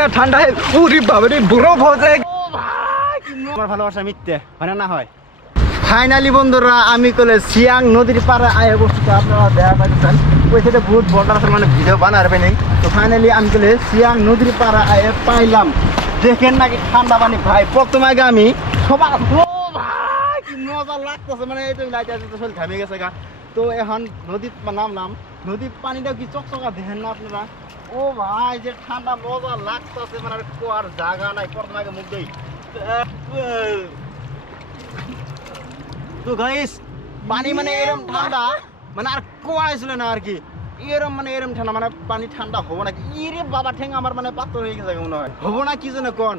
না ঠান্ডায় পুরি বাবারে বরফ হয়ে যায়। আমার ভালোবাসা মিথ্যে হয় না হয়। ফাইনালি বন্ধুরা আমি কলে সিয়াং নদীর পাড়ে আয়ে বসতে আপনারা দেখা পাইতেছেন ওই সাইডে বহুত বর্ডার আছে মানে ভিডিও বানাবে নেই। তো ফাইনালি আমি কলে সিয়াং নদীর পাড়ে আয়ে পাইলাম। দেখেন নাকি ঠান্ডা পানি ভাই প্রথম আগে আমি সবার ভাই কি মজা লাগতেছে মানে এই তো লাইট আছে তো শরীর ঘামে গেছে গা। তো এখন নদীর নামলাম, নদীর পানিটা কি চকচকা দেখেন না আপনারা। ও ভাই যে ঠান্ডা মজা লাগতেছে মানে আর কোয়ার জায়গা নাই। প্রথম আগে মুখ দেই তো গাইস পানি মানে এরম ঠান্ডা মানে আর কোয়া ছিল না আর কি এরম মানে এরম ঠান্ডা মানে পানি ঠান্ডা হবো না ইরে বাবা ঠেং আমার মানে পাত্র হয়ে গেছে মনে হয় হবো না কি যেন কোন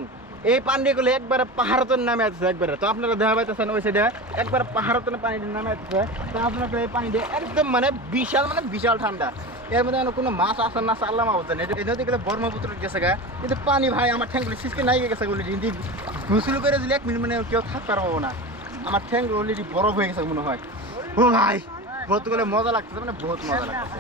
এই পানি গুলো একবারে পাহাড়তন নামে আসছে একবারে। তো আপনারা দেখা পাইতেছেন ওই সাইডে একবারে পাহাড়তনে পানি নামে আসছে। তো আপনারা এই পানি দিয়ে একদম মানে বিশাল ঠান্ডা। এর মধ্যে কোনো মাছ আসে না চাল্লাম অবস্থান এই নদী গেলে ব্রহ্মপুত্র গেছে গা কিন্তু পানি ভাই আমার ঠ্যাংগুলি সিসকে নাই গেছে অলরেডি ঘুসুল করে দিলে 1 মিনিট মানে কেউ থাকতে পারবো না। আমার ঠ্যাং অলরেডি বরফ হয়ে গেছে মনে হয়। ও ভাই বহুত গেলে মজা লাগতেছে মানে বহুত মজা লাগতেছে।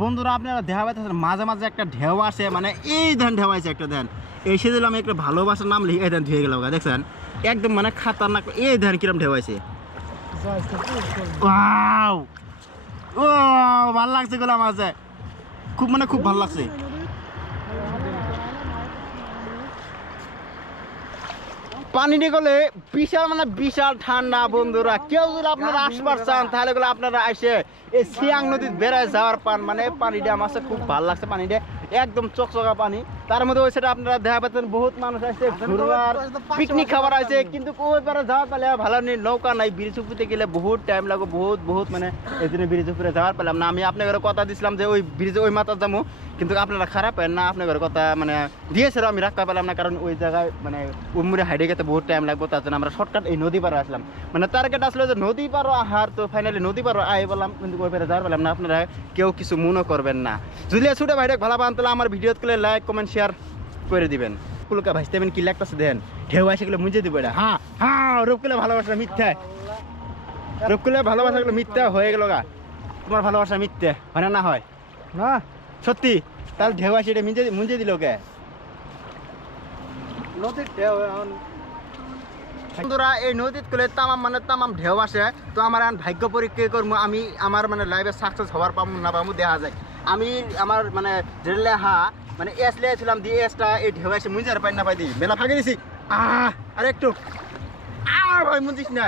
বন্ধুরা আপনারা দেখা পাইতেছেন মাঝে মাঝে একটা ঢেউ আসে মানে এই ধান ঢেউ আছে একটা ধান এসে দিলাম একটা ভালোবাসার নাম লিখে এই ধান ধুয়ে গেল দেখছেন একদম মানে খাতারনাক এই ধান কিরম ঢেউ আছে। ও ভালো লাগছে গুলো মাঝে খুব মানে খুব ভালো লাগছে। পানিটি গেলে বিশাল ঠান্ডা বন্ধুরা। কেউ যদি আপনারা আসবার চান তাহলে গেলে আপনারা এসে এই সিয়াং নদীর বেড়ায় যাওয়ার পান মানে পানিটা আমার খুব ভালো লাগছে। পানিটা একদম চকচকা পানি। তার মধ্যে ওই সেটা আপনারা দেখা পাচ্ছেন বহুত মানুষ আসছে ঘুরবার পিকনিক খাবার আছে কিন্তু ওই পারে যাওয়ার পালে ভালো নেই নৌকা নাই। ব্রিজ উপরে গেলে বহুত টাইম লাগবে বহুত মানে এই জন্য ব্রিজ উপরে যাওয়ার পেলাম না। আমি আপনাদের কথা দিছিলাম যে ওই ব্রিজে ওই মাথা যাবো কিন্তু আপনারা খারাপ হয় না আপনাদের কথা মানে দিয়েছিল আমি রাখতে পারলাম না কারণ ওই জায়গায় মানে উমরে হাইডে গেতে বহুত টাইম লাগবে। তার জন্য আমরা শর্টকাট এই নদী পাড়ে আসলাম মানে টার্গেট আসলো যে নদী পাড়ো আহার। তো ফাইনালি নদী পাড়ো আয় বললাম কিন্তু ওই পারে যাওয়ার পেলাম না। আপনারা কেউ কিছু মনে করবেন না। যদি ছুটে ভাইটা ভালো পান তাহলে আমার ভিডিও করলে লাইক কমেন্ট শেয়ার করে দিবেন। কুলকা ভাইতে দেবেন কি লাগতেছে দেন ঢেউ আসে গেলে মুঞ্জে দিব এটা। হ্যাঁ রূপ করলে ভালোবাসা মিথ্যা রূপ করলে ভালোবাসা গুলো মিথ্যা হয়ে গেল গা। তোমার ভালোবাসা মিথ্যে হয় না হয় না সত্যি তাহলে ঢেউ আসে এটা মুঞ্জে দিল কে নদীর ঢেউ। বন্ধুরা এই নদীর কুলে তামাম ঢেউ আসে। তো আমার এখন ভাগ্য পরীক্ষা করবো আমি আমার মানে লাইফে সাকসেস হওয়ার পাবো না পাবো দেখা যায়। আমি আমার মানে যেলে মানে এস লিয়েছিলাম দিয়ে এসটা এই ঢেউ আসে মুঞ্জার পাই না পাই দিই মেলা ফাঁকে দিছি আর একটু ভাই মুঞ্জিস না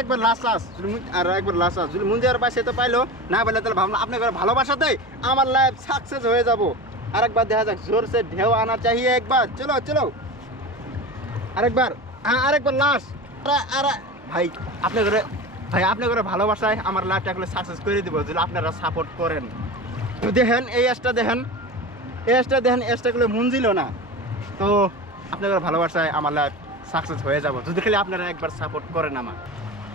একবার লাস্ট আর একবার লাস্ট যদি মুঞ্জার পাশে তো পাইলো না পাইলে তাহলে ভাবনা আপনার ভালোবাসাতে আমার লাইফ সাকসেস হয়ে যাবো। আরেকবার দেখা যাক জোর সে ঢেউ আনা চাহিয়ে একবার চলো আরেকবার লাস্ট ভাই আপনি করে ভালোবাসায় আমার লাইফটা এগুলো সাকসেস করে দিব যদি আপনারা সাপোর্ট করেন। দেখেন এই এসটা দেখেন এসটাগুলো মুঞ্জিল না তো আপনাদের ভালোবাসায় আমার লাইফ সাকসেস হয়ে যাব যদি খালি আপনারা একবার সাপোর্ট করেন আমার।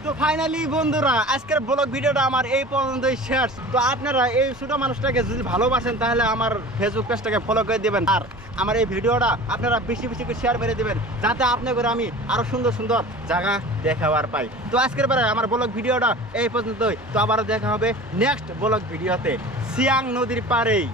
তো ফাইনালি বন্ধুরা আজকের ব্লগ ভিডিওটা আমার এই পর্যন্তই শেষ। তো আপনারা এই ছোট মানুষটাকে যদি ভালোবাসেন তাহলে আমার ফেসবুক পেজটাকে ফলো করে দিবেন আর আমার এই ভিডিওটা আপনারা বেশি করে শেয়ার করে দিবেন যাতে আপনাদের আমি আরো সুন্দর জায়গা দেখাবার পাই। তো আজকের বেলায় আমার ব্লগ ভিডিওটা এই পর্যন্তই। তো আবারও দেখা হবে নেক্সট ব্লগ ভিডিওতে সিয়াং নদীর পাড়েই।